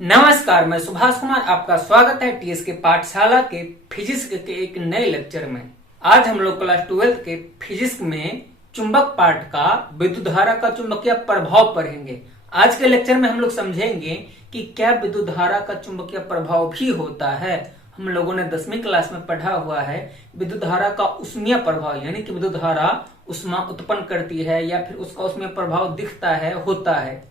नमस्कार, मैं सुभाष कुमार। आपका स्वागत है टीएस के पाठशाला के फिजिक्स के एक नए लेक्चर में। आज हम लोग क्लास 12 के फिजिक्स में चुंबक पार्ट का विद्युत धारा का चुंबकीय प्रभाव पढ़ेंगे। आज के लेक्चर में हम लोग समझेंगे कि क्या विद्युत धारा का चुंबकीय प्रभाव भी होता है। हम लोगों ने 10वीं क्लास में पढ़ा हुआ है विद्युत धारा का ऊष्मीय प्रभाव, यानी कि विद्युत धारा ऊष्मा उत्पन्न करती है या फिर उसका ऊष्मीय प्रभाव दिखता है, होता है।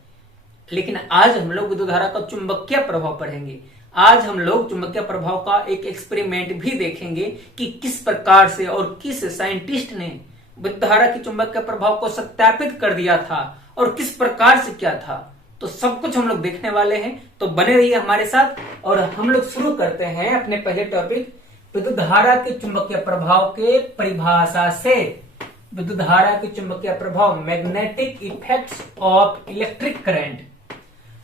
लेकिन आज हम लोग विद्युत धारा का चुंबकीय प्रभाव पढ़ेंगे। आज हम लोग चुंबकीय प्रभाव का एक एक्सपेरिमेंट भी देखेंगे कि किस प्रकार से और किस साइंटिस्ट ने विद्युत धारा की चुंबकीय प्रभाव को सत्यापित कर दिया था और किस प्रकार से किया था। तो सब कुछ हम लोग देखने वाले हैं, तो बने रहिए हमारे साथ। और हम लोग शुरू करते हैं अपने पहले टॉपिक विद्युत धारा के चुंबकीय प्रभाव के परिभाषा से। विद्युत धारा के चुंबकीय प्रभाव, magnetic effects of electric current.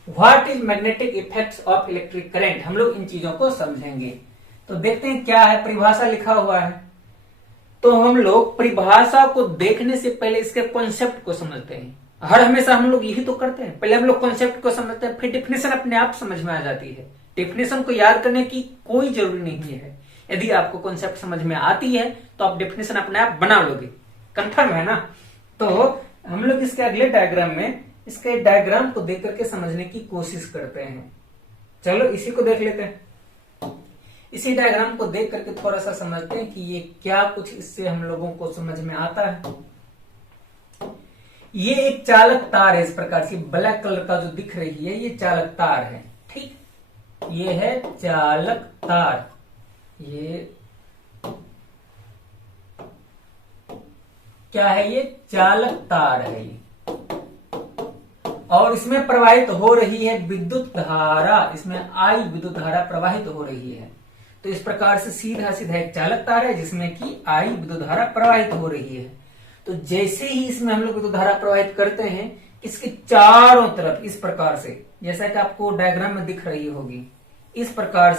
What is magnetic effects of electric current, हम लोग इन चीजों को समझेंगे। तो देखते हैं क्या है, परिभाषा लिखा हुआ है। तो हम लोग परिभाषा को देखने से पहले इसके कॉन्सेप्ट को समझते हैं। हर हमेशा हम लोग यही तो करते हैं, पहले हम लोग कॉन्सेप्ट को समझते हैं, फिर डेफिनेशन अपने आप समझ में आ जाती है। डेफिनेशन को याद करने की कोई जरूरी नहीं है। यदि आपको कॉन्सेप्ट समझ में आती है तो आप डेफिनेशन अपने आप बना लोगे। कंफर्म है ना। तो हम लोग इसके अगले डायग्राम में इसके डायग्राम को देख करके समझने की कोशिश करते हैं। चलो इसी को देख लेते हैं। इसी डायग्राम को देख करके थोड़ा सा समझते हैं कि ये क्या कुछ इससे हम लोगों को समझ में आता है। ये एक चालक तार है, इस प्रकार की ब्लैक कलर का जो दिख रही है ये चालक तार है। ठीक, ये है चालक तार। ये क्या है, ये चालक तार है ये। और इसमें प्रवाहित हो रही है विद्युत धारा, इसमें आई विद्युत धारा प्रवाहित हो रही है। तो इस प्रकार से सीधा सीधा एक चालक तार है जिसमें कि आई विद्युत धारा प्रवाहित हो रही है। तो जैसे ही इसमें हम लोग विद्युत धारा प्रवाहित करते हैं, इसके चारों तरफ इस प्रकार से, जैसा कि आपको डायग्राम में दिख रही होगी, इस प्रकार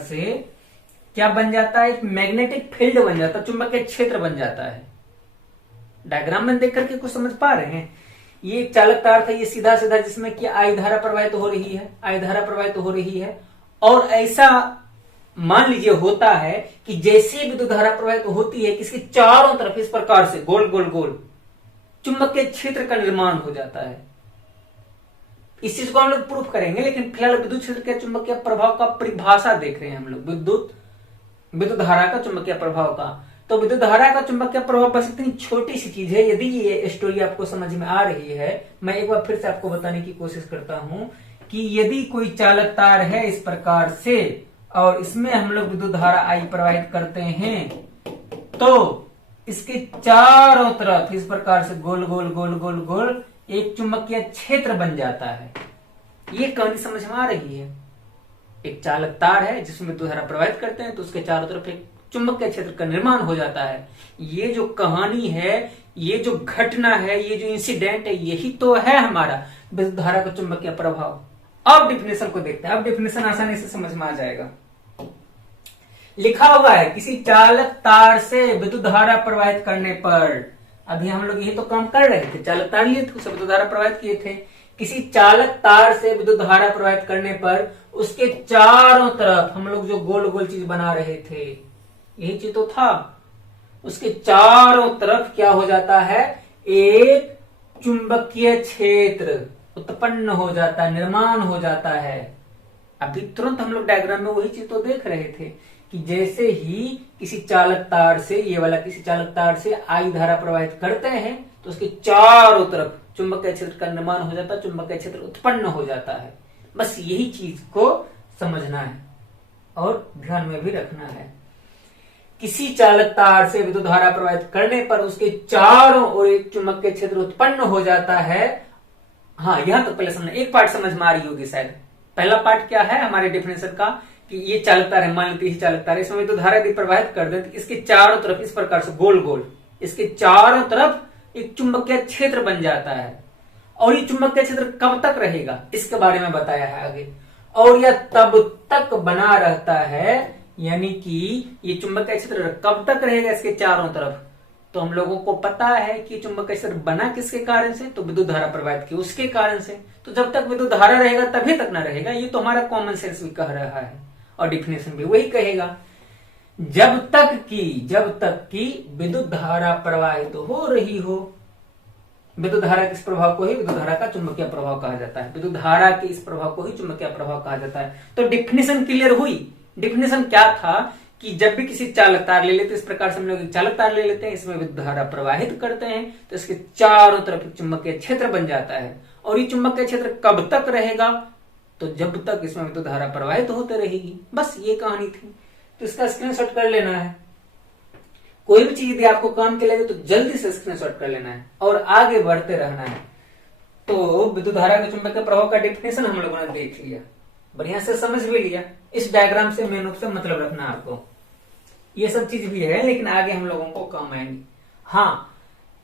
से क्या बन जाता है, एक मैग्नेटिक फील्ड बन जाता है, चुंबकीय क्षेत्र बन जाता है। डायग्राम में देख करके कुछ समझ पा रहे हैं। ये एक चालक तार था, ये सीधा सीधा, जिसमें कि आई धारा प्रवाहित हो रही है, आई धारा प्रवाहित हो रही है। और ऐसा मान लीजिए होता है कि जैसे विद्युत धारा प्रवाहित होती है, इसके चारों तरफ इस प्रकार से गोल गोल गोल चुंबकीय क्षेत्र का निर्माण हो जाता है। इस चीज को हम लोग प्रूफ करेंगे, लेकिन फिलहाल विद्युत क्षेत्र के चुंबकीय प्रभाव का परिभाषा देख रहे हैं हम लोग, विद्युत धारा का चुंबकीय प्रभाव का। तो विद्युत धारा का चुंबकीय प्रभाव बस इतनी छोटी सी चीज है। यदि ये स्टोरी आपको समझ में आ रही है, मैं एक बार फिर से आपको बताने की कोशिश करता हूं कि यदि कोई चालक तार है इस प्रकार से और इसमें हम लोग विद्युत धारा आई प्रवाहित करते हैं, तो इसके चारों तरफ इस प्रकार से गोल गोल गोल गोल गोल एक चुंबकीय क्षेत्र बन जाता है। ये कहानी समझ में आ रही है। एक चालक तार है जिसमें विद्युत धारा प्रवाहित करते हैं, तो उसके चारों तरफ एक चुंबकीय क्षेत्र का निर्माण हो जाता है। ये जो कहानी है, ये जो घटना है, ये जो इंसिडेंट है, यही तो है हमारा विद्युत धारा का चुंबकीय प्रभाव। अब डेफिनेशन को देखते हैं। अब डेफिनेशन आसानी से समझ में आ जाएगा। लिखा हुआ है किसी चालक तार से विद्युत धारा प्रवाहित करने पर, अभी हम लोग यही तो काम कर रहे थे, चालक तार लिए थे, उससे विद्युत धारा प्रवाहित किए थे। किसी चालक तार से विद्युत धारा प्रवाहित करने पर उसके चारों तरफ हम लोग जो गोल गोल चीज बना रहे थे, यही चीज तो था, उसके चारों तरफ क्या हो जाता है, एक चुंबकीय क्षेत्र उत्पन्न हो जाता है, निर्माण हो जाता है। अभी तुरंत हम लोग डायग्राम में वही चीज तो देख रहे थे कि जैसे ही किसी चालक तार से, ये वाला किसी चालक तार से आई धारा प्रवाहित करते हैं, तो उसके चारों तरफ चुंबकीय क्षेत्र का निर्माण हो जाता है, चुंबकीय क्षेत्र उत्पन्न हो जाता है। बस यही चीज को समझना है और ध्यान में भी रखना है। किसी चालक तार से विद्युत धारा प्रवाहित करने पर उसके चारों ओर एक चुंबकीय क्षेत्र उत्पन्न हो जाता है। हाँ, यहां तो पहले समझना, एक पार्ट समझ में आ रही होगी शायद। पहला पार्ट क्या है हमारे डेफिनेशन का, कि ये चालक तार है, मान लेते हैं चालक तार है, इसमें विद्युत धारा यदि प्रवाहित कर दे तो इसके चारों तरफ इस प्रकार से गोल गोल, इसके चारों तरफ एक चुंबकीय क्षेत्र बन जाता है। और ये चुंबकीय क्षेत्र कब तक रहेगा इसके बारे में बताया है आगे। और यह तब तक बना रहता है, यानी कि ये चुंबकीय क्षेत्र कब तक रहेगा इसके चारों तरफ, तो हम लोगों को पता है कि चुंबकीय क्षेत्र बना किसके कारण से, तो विद्युत धारा प्रवाहित की उसके कारण से। तो जब तक विद्युत धारा रहेगा तभी तक ना रहेगा, ये तो हमारा कॉमन सेंस भी कह रहा है और डिफिनेशन भी वही कहेगा। जब तक कि विद्युत धारा प्रवाहित हो रही हो। विद्युत धारा के इस प्रभाव को ही विद्युत धारा का चुंबकीय प्रभाव कहा जाता है। विद्युत धारा के इस प्रभाव को ही चुंबकीय प्रभाव कहा जाता है। तो डिफिनेशन क्लियर हुई। डिफिनेशन क्या था कि जब भी किसी चालक तार ले लेते, इस प्रकार से हम लोग चालक तार ले लेते हैं, इसमें विद्युत धारा प्रवाहित करते हैं तो इसके चारों तरफ चुंबकीय क्षेत्र बन जाता है। और ये चुंबकीय क्षेत्र कब तक रहेगा, तो जब तक इसमें विद्युत धारा प्रवाहित होते रहेगी। बस ये कहानी थी। तो इसका स्क्रीनशॉट कर लेना है। कोई भी चीज यदि आपको काम के लगे तो जल्दी से स्क्रीनशॉट कर लेना है और आगे बढ़ते रहना है। तो विद्युत धारा के चुंबकीय प्रभाव का डिफिनेशन हम लोगों ने देख लिया, बढ़िया से समझ भी लिया। इस डायग्राम से मेन रूप से मतलब रखना आपको। ये सब चीज भी है लेकिन आगे हम लोगों को काम आएंगी। हाँ,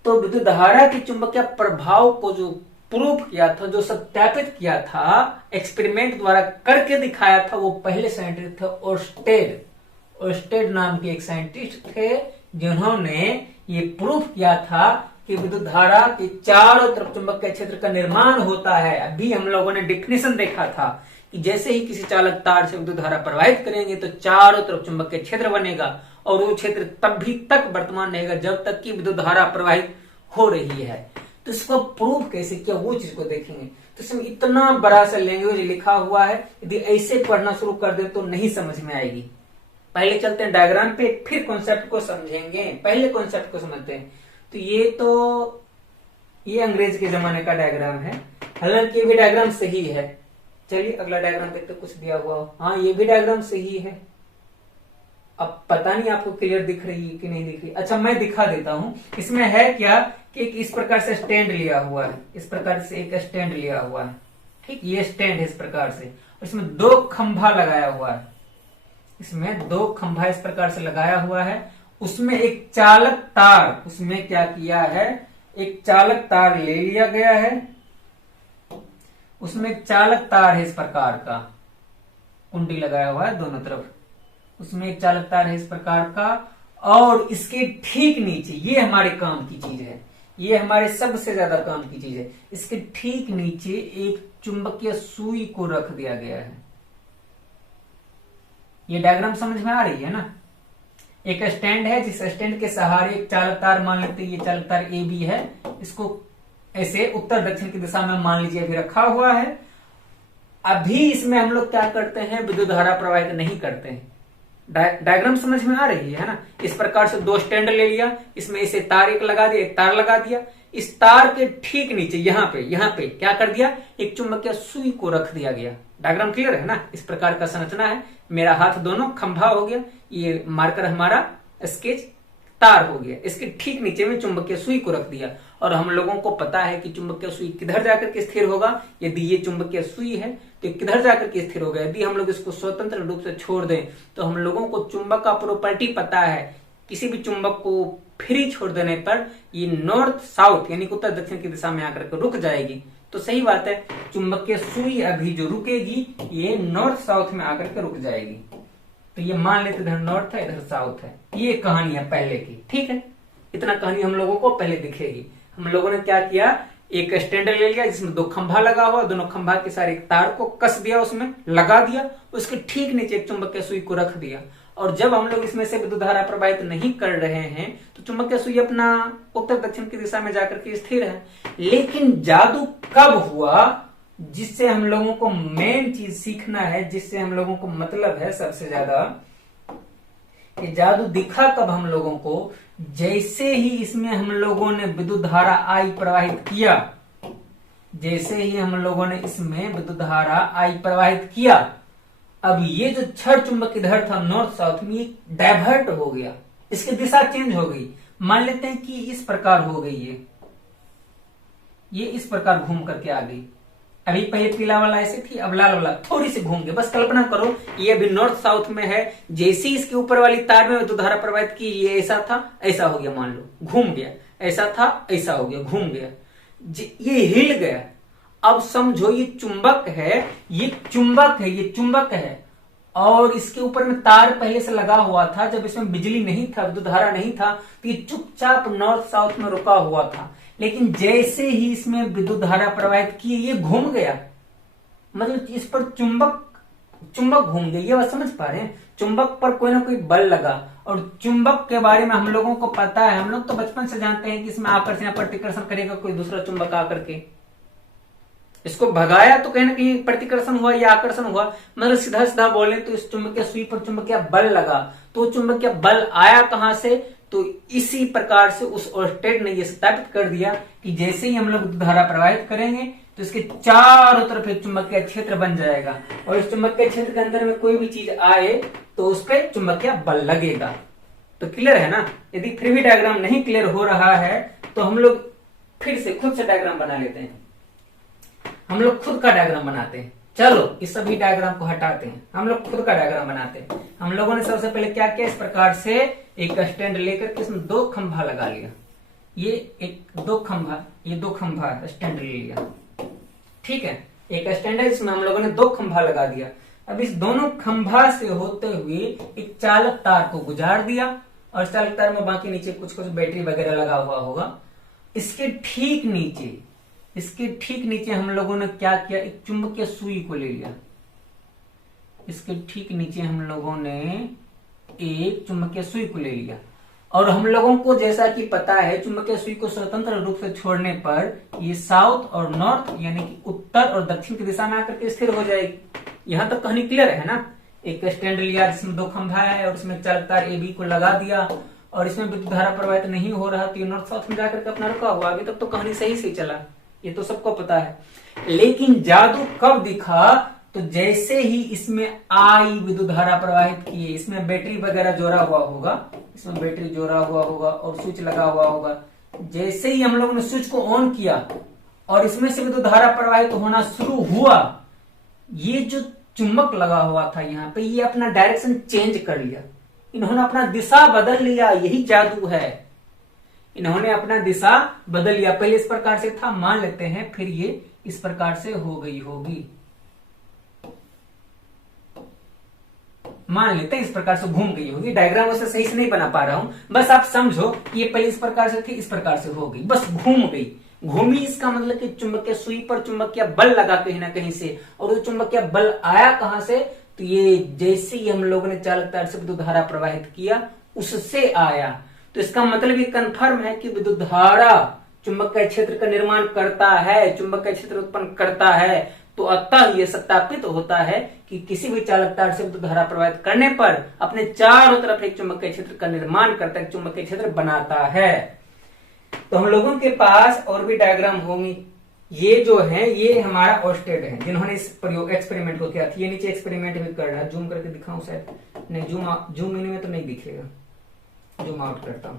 तो विद्युत धारा के चुंबकीय प्रभाव को जो प्रूफ किया था, जो सत्यापित किया था, एक्सपेरिमेंट द्वारा करके दिखाया था, वो पहले साइंटिस्ट थे ओर्स्टेड नाम के एक साइंटिस्ट थे, जिन्होंने ये प्रूफ किया था कि विद्युत धारा के चारों तरफ चुंबकीय क्षेत्र का निर्माण होता है। अभी हम लोगों ने डिफिनेशन देखा था कि जैसे ही किसी चालक तार से विद्युत धारा प्रवाहित करेंगे तो चारों तरफ चुंबकीय क्षेत्र बनेगा और वो क्षेत्र तभी तक वर्तमान रहेगा जब तक कि विद्युत धारा प्रवाहित हो रही है। तो इसको प्रूफ कैसे किया वो चीज को देखेंगे। तो इसमें इतना बड़ा सा लैंग्वेज लिखा हुआ है, यदि ऐसे पढ़ना शुरू कर दे तो नहीं समझ में आएगी। पहले चलते हैं डायग्राम पे, फिर कॉन्सेप्ट को समझेंगे। पहले कॉन्सेप्ट को समझते हैं। तो ये अंग्रेज के जमाने का डायग्राम है, हालांकि ये भी डायग्राम सही है। चलिए अगला डायग्राम देखते, कुछ दिया हुआ हो। हाँ, ये भी डायग्राम सही है। अब पता नहीं आपको क्लियर दिख रही है कि नहीं दिख रही। अच्छा, मैं दिखा देता हूं। इसमें है क्या कि इस प्रकार से स्टैंड लिया हुआ है, इस प्रकार से एक स्टैंड लिया हुआ है। ठीक, ये स्टैंड है इस प्रकार से। इसमें दो खंभा लगाया हुआ है, इसमें दो खंभा इस प्रकार से लगाया हुआ है। उसमें एक चालक तार, उसमें क्या किया है, एक चालक तार ले लिया गया है। उसमें एक चालक तार है इस प्रकार का, कुंडी लगाया हुआ है दोनों तरफ। उसमें एक चालक तार है इस प्रकार का और इसके ठीक नीचे, ये हमारे काम की चीज है, ये हमारे सबसे ज्यादा काम की चीज है। इसके ठीक नीचे एक चुंबकीय सुई को रख दिया गया है। ये डायग्राम समझ में आ रही है ना। एक स्टैंड है, जिस स्टैंड के सहारे एक चालक तार, मान लेते हैं ये चालक तार ए बी है, इसको ऐसे उत्तर दक्षिण की दिशा में मान लीजिए अभी रखा हुआ है। अभी इसमें हम लोग क्या करते हैं, विद्युत धारा प्रवाहित नहीं करते हैं। डायग्राम समझ में आ रही है ना। इस प्रकार से दो स्टैंड ले लिया, इसमें इसे तार एक लगा दिया, एक तार लगा दिया। इस तार के ठीक नीचे यहाँ पे क्या कर दिया, एक चुंबकीय सुई को रख दिया गया। डायग्राम क्लियर है ना। इस प्रकार का संरचना है। मेरा हाथ दोनों खंभा हो गया, ये मार्कर हमारा स्केच तार हो गया। इसके ठीक नीचे में चुंबकीय सुई को रख दिया। और हम लोगों को पता है कि चुंबकीय सुई किधर जाकर के स्थिर होगा। यदि ये चुंबकीय सुई है तो किधर जाकर के स्थिर होगा। यदि हम लोग इसको स्वतंत्र रूप से छोड़ दें तो हम लोगों को चुंबक का प्रॉपर्टी पता है। किसी भी चुंबक को फ्री छोड़ देने पर ये नॉर्थ साउथ यानी उत्तर दक्षिण की दिशा में आकर के रुक जाएगी। तो सही बात है, चुंबकीय सुई अभी जो रुकेगी ये नॉर्थ साउथ में आकर के रुक जाएगी। तो ये मान लेते इधर नॉर्थ है, इधर साउथ है। ये कहानी है पहले की, ठीक है। इतना कहानी हम लोगों को पहले दिखेगी। हम लोगों ने क्या किया, एक स्टैंड ले लिया जिसमें दो खंभा लगा हुआ, दोनों खंभा के सारे तार को कस दिया, उसमें लगा दिया, उसके ठीक नीचे एक चुंबकीय सुई को रख दिया। और जब हम लोग इसमें से विद्युत धारा प्रवाहित नहीं कर रहे हैं तो चुंबकीय सुई अपना उत्तर दक्षिण की दिशा में जाकर के स्थिर है। लेकिन जादू कब हुआ, जिससे हम लोगों को मेन चीज सीखना है, जिससे हम लोगों को मतलब है सबसे ज्यादा, कि जादू दिखा कब हम लोगों को, जैसे ही इसमें हम लोगों ने विद्युत धारा आई प्रवाहित किया, जैसे ही हम लोगों ने इसमें विद्युत धारा आई प्रवाहित किया, अब ये जो छड़ चुंबक इधर था नॉर्थ साउथ में, ये डाइवर्ट हो गया, इसकी दिशा चेंज हो गई। मान लेते हैं कि इस प्रकार हो गई, ये इस प्रकार घूम करके आ गई। अभी पहले पीला वाला ऐसे थी, अब लाल वाला थोड़ी सी घूम गई। बस कल्पना करो ये अभी नॉर्थ साउथ में है, जैसे ही इसके ऊपर वाली तार में विद्युत धारा प्रवाहित की, ये ऐसा था ऐसा हो गया, मान लो घूम गया, ऐसा था ऐसा हो गया, घूम गया, ये हिल गया। अब समझो ये चुंबक है, ये चुंबक है, ये चुंबक है, और इसके ऊपर में तार पहले से लगा हुआ था, जब इसमें बिजली नहीं था, विद्युत धारा नहीं था, तो ये चुपचाप नॉर्थ साउथ में रुका हुआ था। लेकिन जैसे ही इसमें विद्युत धारा प्रवाहित की, ये घूम गया, मतलब इस पर चुंबक घूम गया। ये बात समझ पा रहे हैं? चुंबक पर कोई ना कोई बल लगा, और चुंबक के बारे में हम लोगों को पता है, हम लोग तो बचपन से जानते हैं कि इसमें आकर्षण या प्रतिकर्षण करेगा कोई दूसरा चुंबक आकर के, इसको भगाया तो कहीं ना कहीं प्रतिकर्षण हुआ या आकर्षण हुआ। मतलब सीधा सीधा बोले तो इस चुंबकीय सुई पर चुंबकीय बल लगा, तो चुंबकीय बल आया कहां से? तो इसी प्रकार से उस ओर्स्टेड ने यह स्थापित कर दिया कि जैसे ही हम लोग धारा प्रवाहित करेंगे तो इसके चारों तरफ एक चुंबकीय क्षेत्र बन जाएगा, और इस चुंबकीय क्षेत्र के अंदर में कोई भी चीज आए तो उस पर चुंबकीय बल लगेगा। तो क्लियर है ना? यदि फिर भी डायग्राम नहीं क्लियर हो रहा है तो हम लोग फिर से खुद से डायग्राम बना लेते हैं, हम लोग खुद का डायग्राम बनाते हैं। चलो इस सभी डायग्राम को हटाते हैं, हम लोग खुद का डायग्राम बनाते हैं। हम लोगों ने सबसे पहले क्या किया, इस प्रकार से एक स्टैंड लेकर के इसमें 2 खंभा लगा लिया, ये 2 खंभा स्टैंड ले लिया, ठीक है। एक स्टैंड है जिसमें हम लोगों ने 2 खंभा लगा दिया। अब इस दोनों खंभा से होते हुए एक चालक तार को गुजार दिया, और चालक तार में बाकी नीचे कुछ बैटरी वगैरह लगा हुआ होगा। इसके ठीक नीचे हम लोगों ने क्या किया, एक चुंबकीय सुई को ले लिया। इसके ठीक नीचे हम लोगों ने एक चुंबकीय सुई को ले लिया, और हम लोगों को जैसा कि पता है चुंबकीय सुई को स्वतंत्र रूप से छोड़ने पर ये साउथ और नॉर्थ यानी कि उत्तर और दक्षिण की दिशा में आकर के स्थिर हो जाएगी। यहां तक कहानी क्लियर है ना? एक स्टैंड लिया जिसमें 2 खंभा है, और उसमें चालक तार ए बी को लगा दिया, और इसमें विद्युत धारा प्रवाहित नहीं हो रहा, तो ये नॉर्थ साउथ में जाकर के अपना रुका हुआ। अभी तक तो कहानी सही से चला, ये तो सबको पता है। लेकिन जादू कब दिखा, तो जैसे ही इसमें आई विद्युत धारा प्रवाहित किए, इसमें बैटरी वगैरह जोड़ा हुआ होगा, इसमें बैटरी जोड़ा हुआ होगा और स्विच लगा हुआ होगा। जैसे ही हम लोगों ने स्विच को ऑन किया और इसमें से विद्युत धारा प्रवाहित होना शुरू हुआ, ये जो चुंबक लगा हुआ था यहाँ पे, ये अपना डायरेक्शन चेंज कर लिया, इन्होंने अपना दिशा बदल लिया। यही जादू है, इन्होंने अपना दिशा बदल लिया। पहले इस प्रकार से था, मान लेते हैं, फिर ये इस प्रकार से हो गई होगी, मान लेते हैं इस प्रकार से घूम गई होगी। डायग्राम वैसे सही से नहीं बना पा रहा हूं, बस आप समझो कि ये पहले इस प्रकार से थी, इस प्रकार से हो गई, बस घूम गई। घूमी इसका मतलब कि चुंबकीय सुई पर चुंबकीय बल लगा कहीं ना कहीं से, और वो चुंबकीय बल आया कहां से, तो ये जैसे ही हम लोगों ने चालक तार से विद्युत धारा प्रवाहित किया उससे आया। तो इसका मतलब ये कन्फर्म है कि विद्युत धारा चुंबकीय क्षेत्र का निर्माण करता है, चुंबकीय क्षेत्र उत्पन्न करता है। तो अतः यह सत्यापित होता है कि किसी भी चालक तार से विद्युत धारा प्रवाहित करने पर अपने चारों तरफ एक चुंबकीय क्षेत्र का निर्माण करता है, चुंबकीय क्षेत्र बनाता है। तो हम लोगों के पास और भी डायग्राम होंगी। ये जो है ये हमारा ओर्स्टेड है, जिन्होंने इस प्रयोग एक्सपेरिमेंट को किया था। ये नीचे एक्सपेरिमेंट भी कर रहा है, जूम करके दिखाऊं शायद, नहीं जूम इन में तो नहीं दिखेगा, जूम आउट करता हूं।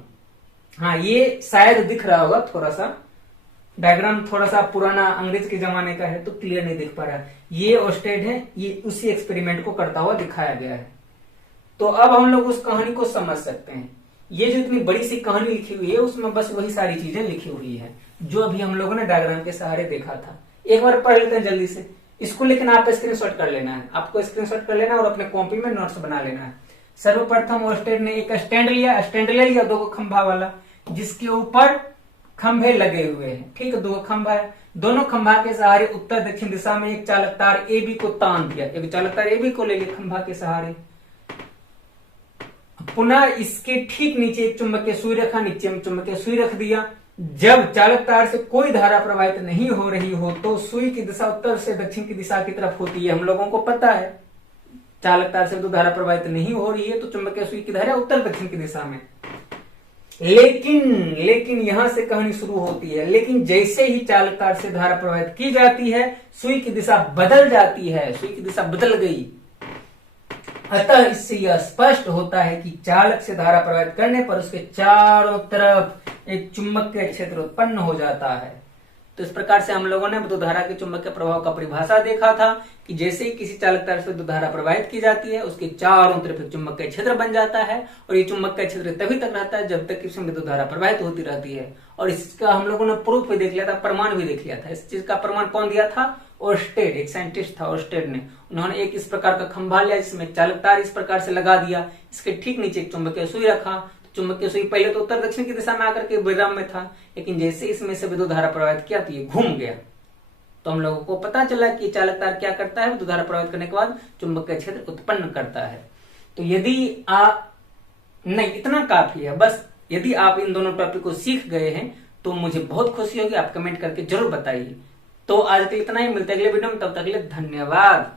हाँ, ये शायद दिख रहा होगा थोड़ा सा, डायग्राम थोड़ा सा पुराना अंग्रेज के जमाने का है तो क्लियर नहीं दिख पा रहा है। ये ओर्स्टेड है, ये उसी एक्सपेरिमेंट को करता हुआ दिखाया गया है। तो अब हम लोग उस कहानी को समझ सकते हैं। ये जो इतनी बड़ी सी कहानी लिखी हुई है उसमें बस वही सारी चीजें लिखी हुई है जो अभी हम लोगों ने डायग्राम के सहारे देखा था। एक बार पढ़ लेते हैं जल्दी से इसको, लेकिन आप स्क्रीनशॉट कर लेना है, आपको स्क्रीनशॉट कर लेना और अपने कॉपी में नोट्स बना लेना है। सर्वप्रथम ओर्स्टेड ने एक स्टैंड लिया, स्टैंड ले लिया 2 खंभा वाला, जिसके ऊपर खंभे लगे हुए हैं, ठीक है, 2 खंभा है। दोनों खंभा के सहारे उत्तर दक्षिण दिशा में एक चालक तार ए बी को तान दिया, एक चालक तार ए बी को ले लिया खंभा के सहारे। पुनः इसके ठीक नीचे एक चुंबकीय सुई रखा, नीचे में चुंबकीय सुई रख दिया। जब चालक तार से कोई धारा प्रवाहित नहीं हो रही हो तो सुई की दिशा उत्तर से दक्षिण की दिशा की तरफ होती है, हम लोगों को पता है। चालक तार से तो धारा प्रवाहित नहीं हो रही है तो चुंबकीय सुई की धारा उत्तर दक्षिण की दिशा में। लेकिन यहां से कहानी शुरू होती है। लेकिन जैसे ही चालक तार से धारा प्रवाहित की जाती है सुई की दिशा बदल जाती है, सुई की दिशा बदल गई। अतः इससे यह स्पष्ट होता है कि चालक से धारा प्रवाहित करने पर उसके चारों तरफ एक चुंबकीय क्षेत्र उत्पन्न हो जाता है। तो इस प्रकार से हम लोगों ने विद्युत धारा के चुंबकीय प्रभाव का परिभाषा देखा था कि जैसे ही किसी चालक तार से विद्युत धारा प्रवाहित की जाती है, उसके चारों तरफ एक चुंबकीय क्षेत्र बन जाता है और ये चुंबकीय क्षेत्र तभी तक रहता है जब तक कि उसमें विद्युत धारा प्रवाहित होती रहती है। और इसका हम लोगों ने प्रूफ भी देख लिया था, प्रमाण भी देख लिया था। इस चीज का प्रमाण कौन दिया था? ओर्स्टेड, एक साइंटिस्ट था ओर्स्टेड ने। उन्होंने एक इस प्रकार का खंभा लिया जिसमें चालक तार इस प्रकार से लगा दिया, इसके ठीक नीचे एक चुंबकीय सुई रखा। चुंबकीय सुई पहले तो उत्तर दक्षिण की दिशा में आकर के विराम में था, लेकिन जैसे इसमें से विद्युत धारा प्रवाहित किया तो ये घूम गया। तो हम लोगों को पता चला कि चालक तार क्या करता है, विद्युत धारा प्रवाहित करने के बाद चुंबकीय क्षेत्र उत्पन्न करता है। तो यदि आप नहीं, इतना काफी है बस। यदि आप इन दोनों टॉपिक को सीख गए हैं तो मुझे बहुत खुशी होगी, आप कमेंट करके जरूर बताइए। तो आज के लिए इतना ही, मिलते हैं अगले वीडियो में, तब तक के लिए धन्यवाद।